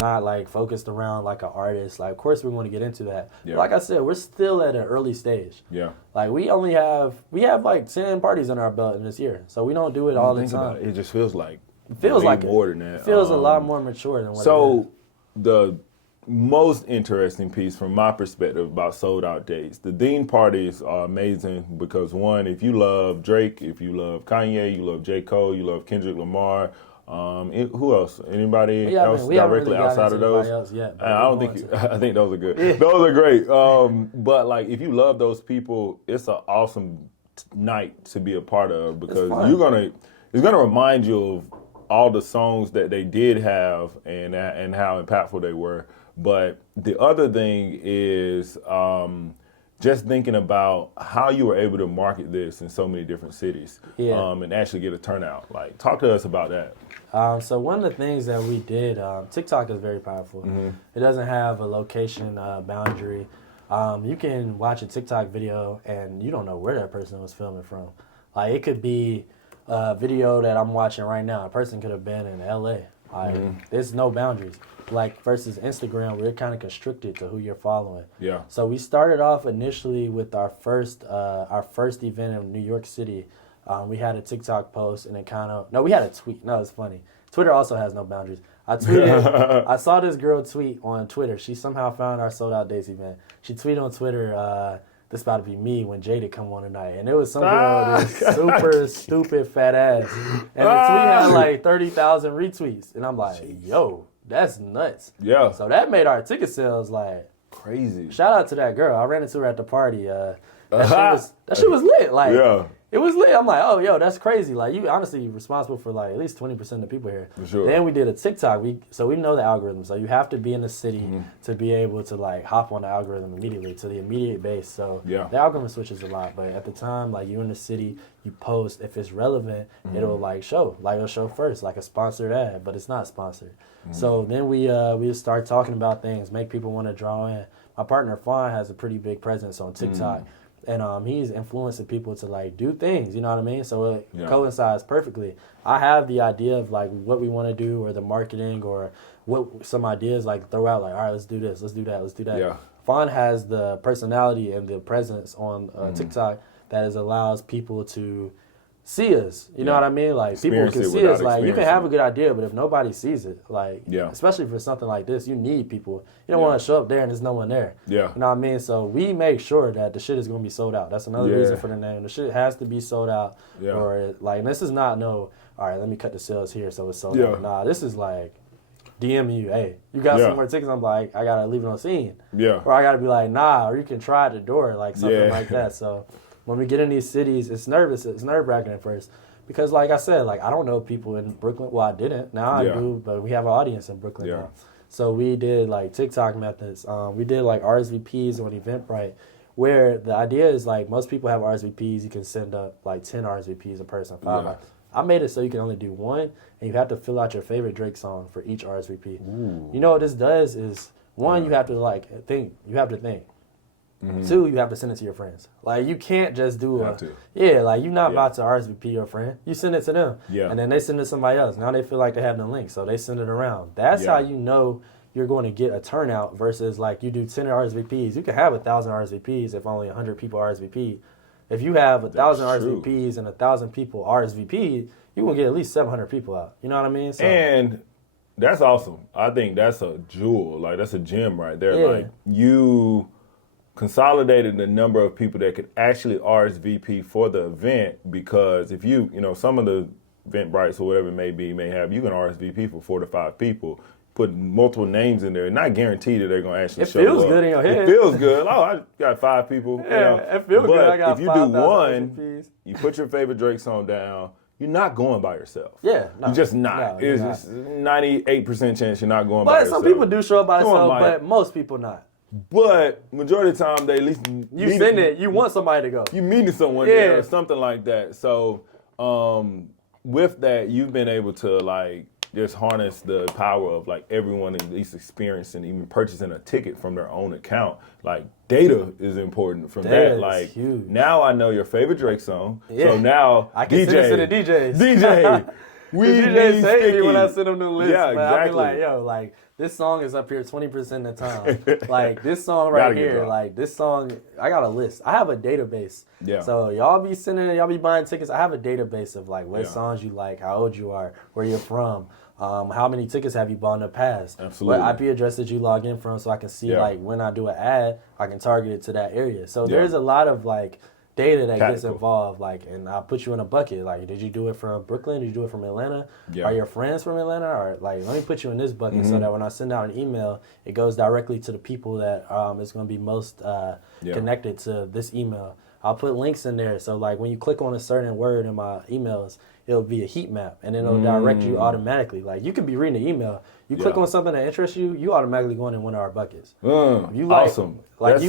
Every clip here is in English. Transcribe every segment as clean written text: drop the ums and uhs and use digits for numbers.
not like focused around like an artist. Like, of course, we want to get into that. Yeah. But like I said, we're still at an early stage. Yeah. Like we have like 10 parties on our belt in this year, so we don't do it all the time. It just feels like More than that. It feels a lot more mature than what it is. So the most interesting piece from my perspective about sold out dates, the Dean parties are amazing because one, if you love Drake, if you love Kanye, you love J. Cole, you love Kendrick Lamar, who else? Anybody else directly outside of those? Else yet, I don't think I think those are good. Yeah. Those are great. But like if you love those people, it's an awesome night to be a part of because it's gonna remind you of all the songs that they did have and how impactful they were. But the other thing is just thinking about how you were able to market this in so many different cities and actually get a turnout. Like, talk to us about that. So one of the things that we did, TikTok is very powerful. Mm-hmm. It doesn't have a location boundary. You can watch a TikTok video and you don't know where that person was filming from. Like, it could be a video that I'm watching right now. A person could have been in LA. Like, there's no boundaries. Like, versus Instagram, we're kind of constricted to who you're following. Yeah. So we started off initially with our first event in New York City. We had a TikTok post and we had a tweet. No, it's funny. Twitter also has no boundaries. I tweeted, I saw this girl tweet on Twitter. She somehow found our Sold Out Dates event. She tweeted on Twitter, this about to be me when Jada come on tonight. And it was some girl with this super stupid fat ass. And the tweet had like 30,000 retweets. And I'm like, yo, that's nuts. Yeah. So that made our ticket sales like crazy. Shout out to that girl. I ran into her at the party. That shit was lit. Like, it was lit. I'm like, oh, yo, that's crazy. Like, you honestly responsible for like at least 20% of the people here. For sure. Then we did a TikTok. So we know the algorithm. So you have to be in the city to be able to like hop on the algorithm immediately to the immediate base. So the algorithm switches a lot. But at the time, like you in the city, you post. If it's relevant, it'll like show. Like it'll show first, like a sponsored ad, but it's not sponsored. So then we start talking about things, make people want to draw in. My partner Fawn has a pretty big presence on TikTok. And he's influencing people to like do things, you know what I mean? So it coincides perfectly. I have the idea of like what we want to do or the marketing or what some ideas like throw out like, all right, let's do this, let's do that, let's do that. Yeah. Fawn has the personality and the presence on TikTok that allows people to see us. You know what I mean? Like people can see us. Like you can have a good idea, but if nobody sees it, like especially for something like this, you need people. You don't want to show up there and there's no one there. Yeah. You know what I mean? So we make sure that the shit is gonna be sold out. That's another reason for the name. The shit has to be sold out. Yeah. Or like this is not all right, let me cut the sales here so it's sold out. Nah, this is like DM you, hey, you got some more tickets? I'm like, I gotta leave it on scene. Yeah. Or I gotta be like, nah, or you can try at the door, like something like that. So when we get in these cities, it's nerve-wracking at first. Because like I said, like I don't know people in Brooklyn. Well, I didn't. Now I do, but we have an audience in Brooklyn now. So we did like TikTok methods. We did like RSVPs on Eventbrite, where the idea is like most people have RSVPs. You can send up like 10 RSVPs a person, 5. I made it so you can only do one, and you have to fill out your favorite Drake song for each RSVP. Ooh. You know what this does is, one, you have to think. You have to think. Mm-hmm. 2, you have to send it to your friends. Like, you can't just do like you're not about to RSVP your friend. You send it to them. Yeah. And then they send it to somebody else. Now they feel like they have the link, so they send it around. That's how you know you're going to get a turnout versus, like, you do 10 RSVPs. You can have 1,000 RSVPs if only 100 people RSVP. If you have 1,000 RSVPs and 1,000 people RSVP, you're going to get at least 700 people out. You know what I mean? So, and that's awesome. I think that's a jewel. Like, that's a gem right there. Yeah. Like, you consolidated the number of people that could actually RSVP for the event, because if you some of the Eventbrites or whatever it may be, you can RSVP for 4 to 5 people, put multiple names in there, not guaranteed that they're going to actually show up. It feels good in your head. It feels good. Oh, I got 5 people. Yeah, it feels good. I got 5,000 if you do one, RSVPs. You put your favorite Drake song down, you're not going by yourself. Yeah. No, you're just not. It's 98% chance you're not going by yourself. But some people do show up by themselves, but most people not. But majority of the time, they at least you want somebody to go. You meeting someone there or something like that. So with that, you've been able to like just harness the power of like everyone at least experiencing, even purchasing a ticket from their own account. Like data is important from that. Like huge. Now I know your favorite Drake song. Yeah. So now I can send it to the DJs. DJ. We DJ need saved me Sticky. when I sent him the list. Yeah, but I be exactly. like, yo, like this song is up here 20% of the time. Like this song right here, like this song, I got a list. I have a database. Yeah. So y'all be buying tickets. I have a database of like what songs you like, how old you are, where you're from. How many tickets have you bought in the past? Absolutely. What IP address did you log in from, so I can see like when I do an ad, I can target it to that area. So there's a lot of like data that gets involved, like, and I'll put you in a bucket. Like, did you do it from Brooklyn? Did you do it from Atlanta? Are your friends from Atlanta? Or like, let me put you in this bucket so that when I send out an email, it goes directly to the people that is going to be most connected to this email. I'll put links in there, so like when you click on a certain word in my emails, it'll be a heat map, and it'll direct you automatically. Like you could be reading the email, you click on something that interests you, you automatically go in one of our buckets. You like, awesome. Like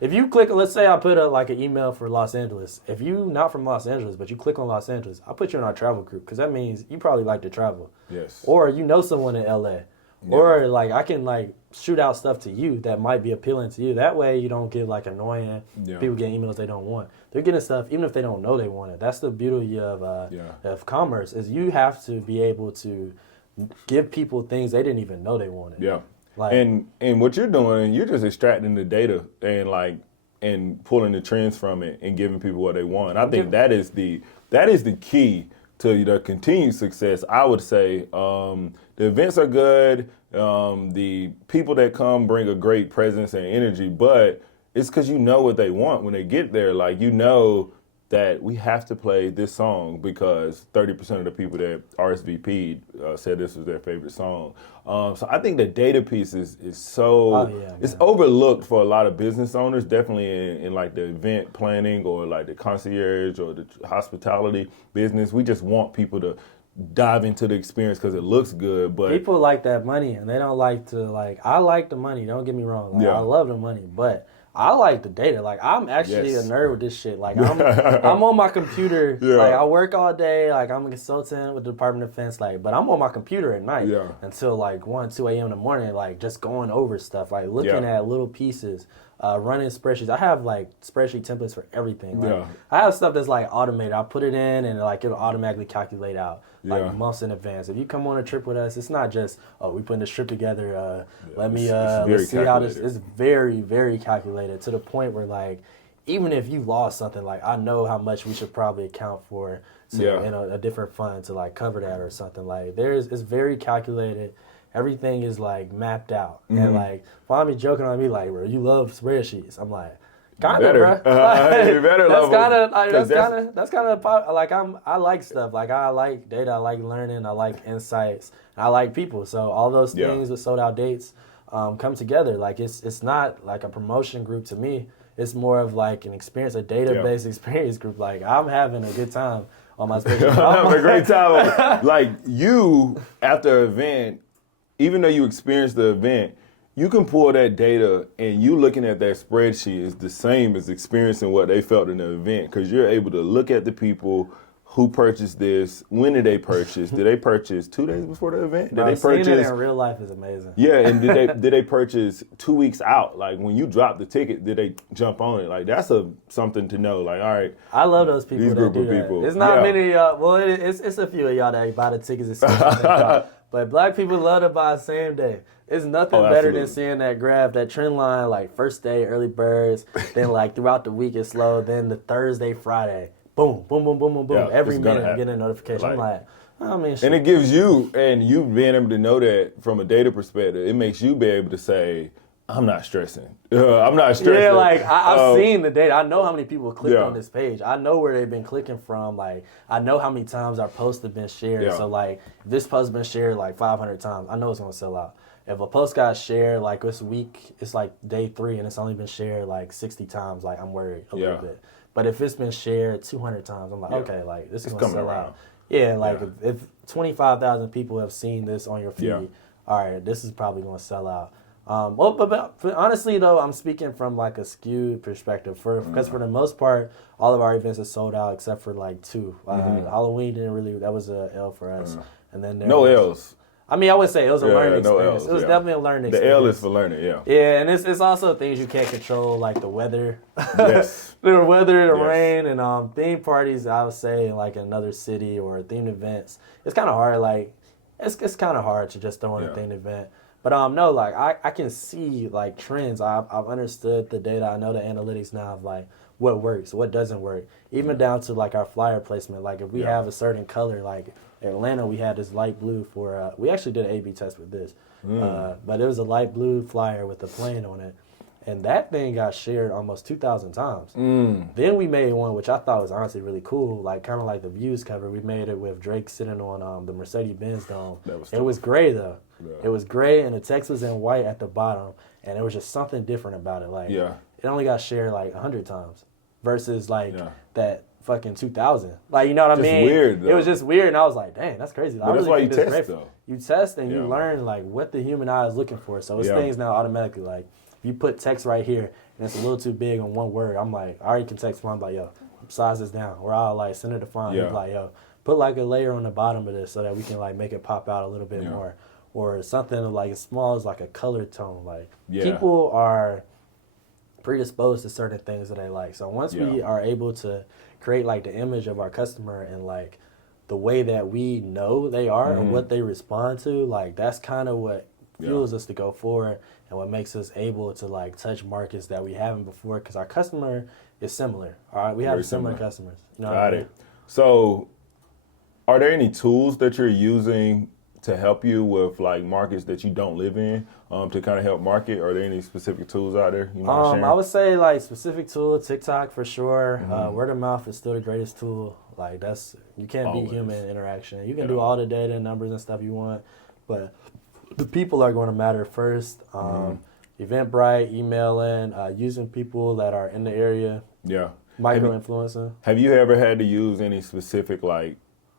if you click, let's say I put like an email for Los Angeles. If you not from Los Angeles, but you click on Los Angeles, I'll put you in our travel group because that means you probably like to travel. Yes. Or you know someone in LA. Or like I can like shoot out stuff to you that might be appealing to you. That way you don't get like annoying people getting emails they don't want. They're getting stuff even if they don't know they want it. That's the beauty of commerce, is you have to be able to give people things they didn't even know they wanted. Yeah. Like, and what you're doing, you're just extracting the data and pulling the trends from it and giving people what they want. I think that is the key to the continued success. I would say the events are good. The people that come bring a great presence and energy, but it's because you know what they want when they get there. Like, you know that we have to play this song because 30% of the people that RSVP'd said this was their favorite song. So I think the data piece is so it's overlooked for a lot of business owners, definitely in like the event planning or like the concierge or the hospitality business. We just want people to dive into the experience because it looks good, but people like that money and they don't like to like. I like the money. Don't get me wrong. Like, I love the money, but I like the data. Like, I'm actually a nerd with this shit. Like, I'm on my computer. Like, I work all day. Like, I'm a consultant with the Department of Defense. Like, but I'm on my computer at night until like 1, 2 a.m. in the morning. Like, just going over stuff. Like, looking at little pieces. Running spreadsheets. I have like spreadsheet templates for everything. Like, I have stuff that's like automated. I put it in and like it'll automatically calculate out like months in advance. If you come on a trip with us, it's not just we putting this trip together. Let's see how this. It's very, very calculated to the point where like even if you lost something, like I know how much we should probably account for in a different fund to like cover that or something. Like it's very calculated. Everything is like mapped out, and like Fami joking on me like, bro, you love spreadsheets. I'm like, kinda, bro. You better love them. That's kind of like I like stuff. Like I like data. I like learning. I like insights. I like people. So all those things with sold out dates come together. Like it's not like a promotion group to me. It's more of like an experience, a database experience group. Like I'm having a good time on my spreadsheet. I'm having a great time. Like you after an event. Even though you experienced the event, you can pull that data and you looking at that spreadsheet is the same as experiencing what they felt in the event because you're able to look at the people who purchased this, when did they purchase? Did they purchase 2 days before the event? Did they purchase? Seeing it in real life is amazing. Yeah, and did they purchase 2 weeks out? Like when you drop the ticket, did they jump on it? Like that's something to know. Like all right, I love those people. These that group do of that. people. It's not many. Well, it's a few of y'all that buy the tickets. But black people love to buy same day. It's nothing better than seeing that graph, that trend line, like first day, early birds, then like throughout the week it's slow, then the Thursday, Friday, boom, boom, boom, boom, boom, boom. Yeah, every minute I'm getting a notification. I'm like, oh man, shit. And it gives you, and you being able to know that from a data perspective, it makes you be able to say, I'm not stressing. I'm not stressing. Yeah, like I've seen the data. I know how many people clicked on this page. I know where they've been clicking from. Like I know how many times our posts have been shared. Yeah. So like if this post has been shared like 500 times, I know it's gonna sell out. If a post got shared like this week, it's like day 3 and it's only been shared like 60 times, like I'm worried a little bit. But if it's been shared 200 times, I'm like, okay, like this is gonna sell out. Yeah, like if 25,000 people have seen this on your feed, all right, this is probably gonna sell out. But honestly though, I'm speaking from like a skewed perspective because for the most part, all of our events are sold out except for like 2. Halloween didn't really. That was a L for us. And then no L's. I mean, I would say it was a learning no experience. L's, It was definitely a learning The experience. L is for learning, yeah. Yeah, and it's also things you can't control, like the weather. Yes. The weather, the rain, and theme parties, I would say, like in another city or themed events. It's kind of hard, like, it's kind of hard to just throw in a themed event. But no, like, I can see, like, trends. I've understood the data. I know the analytics now of, like, what works, what doesn't work. Even down to, like, our flyer placement. Like, if we have a certain color, like, Atlanta, we had this light blue for, we actually did an A/B test with this. But it was a light blue flyer with a plane on it. And that thing got shared almost 2,000 times. Then we made one, which I thought was honestly really cool, like kind of like the Views cover. We made it with Drake sitting on the Mercedes-Benz Dome. It was gray, though. Yeah. It was gray, and the text was in white at the bottom. And there was just something different about it. Like, it only got shared like 100 times versus like that fucking 2,000. Like, you know what I mean? Weird, though. It was just weird, and I was like, dang, that's crazy. But that's why you test, though. You test and you learn like what the human eye is looking for. So it's things now automatically like, you put text right here and it's a little too big on one word, I'm like, I already can text one, I'm like, yo, size this down. Or I'll like send it to font. Yeah. Like, yo, put like a layer on the bottom of this so that we can like make it pop out a little bit more. Or something like as small as like a color tone. Like people are predisposed to certain things that they like. So once we are able to create like the image of our customer and like the way that we know they are and what they respond to, like that's kind of what fuels us to go forward and what makes us able to like touch markets that we haven't before because our customer is similar. All right, we have similar customers. You know Got it. So, are there any tools that you're using to help you with like markets that you don't live in to kind of help market? Are there any specific tools out there you mind sharing? I would say like specific tool, TikTok for sure. Word of mouth is still the greatest tool. Like you can't beat human interaction. You can do all the data and numbers and stuff you want, but the people are going to matter first. Eventbrite, emailing, using people that are in the area. Yeah. Micro-influencing. Have you ever had to use any specific like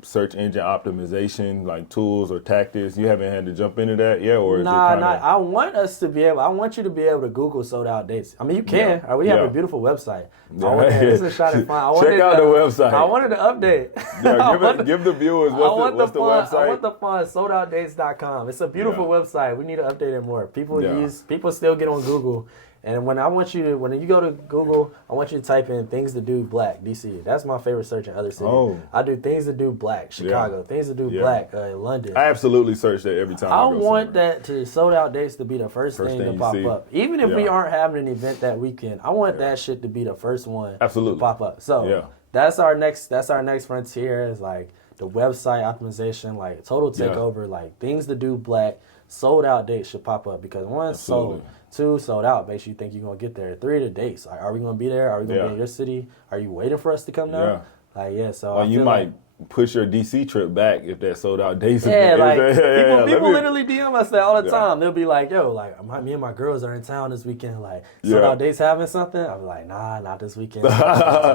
search engine optimization like tools or tactics? You haven't had to jump into that yet, or is I want us to be able. I want you to be able to Google sold out dates. I mean, you can. We have a beautiful website. This is a shot at fun. Check out the website. I wanted to update. Give the viewers what's the website. I want the fun. Soldoutdates.com. It's a beautiful website. We need to update it more. People still get on Google. And when you go to Google, I want you to type in things to do black, DC. That's my favorite search in other cities. I do things to do black, Chicago. Things to do black, London. I absolutely search that every time I go want that to sold out dates to be the first thing to pop up. Even if we aren't having an event that weekend, I want that shit to be the first one to pop up. So that's our next frontier is like the website optimization, like total takeover, like things to do black, sold out dates should pop up because one, sold. 2, sold out. Makes you think you're going to get there. 3, the dates. Like, are we going to be there? Are we going to be in your city? Are you waiting for us to come down? So you might push your DC trip back if that sold out dates. People literally DM us that all the time. They'll be like, yo, like, me and my girls are in town this weekend. Like, sold out dates having something? I'll be like, nah, not this weekend.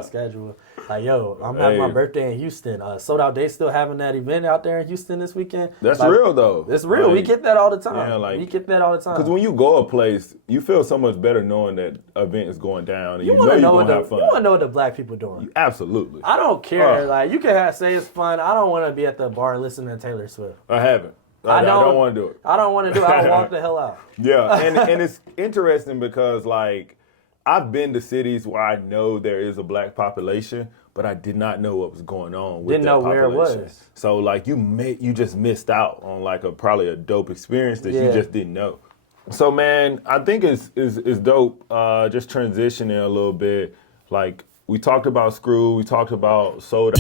Schedule. Like, yo, I'm having my birthday in Houston. Sold out dates still having that event out there in Houston this weekend. That's real, though. It's real. We get that all the time. We get that all the time. Because when you go a place, you feel so much better knowing that event is going down. And you know you're going to have fun. You want to know what the black people doing. Absolutely. I don't care. Like, you can say it's fun. I don't want to be at the bar listening to Taylor Swift. I haven't. I don't want to do it. I don't want to do it. I'll walk the hell out. Yeah, and it's interesting because, like, I've been to cities where I know there is a black population, but I did not know what was going on with that population. Didn't know where it was. So, like, you just missed out on, like, probably a dope experience that you just didn't know. So, man, I think it's dope just transitioning a little bit. Like, we talked about Screw, we talked about Soda.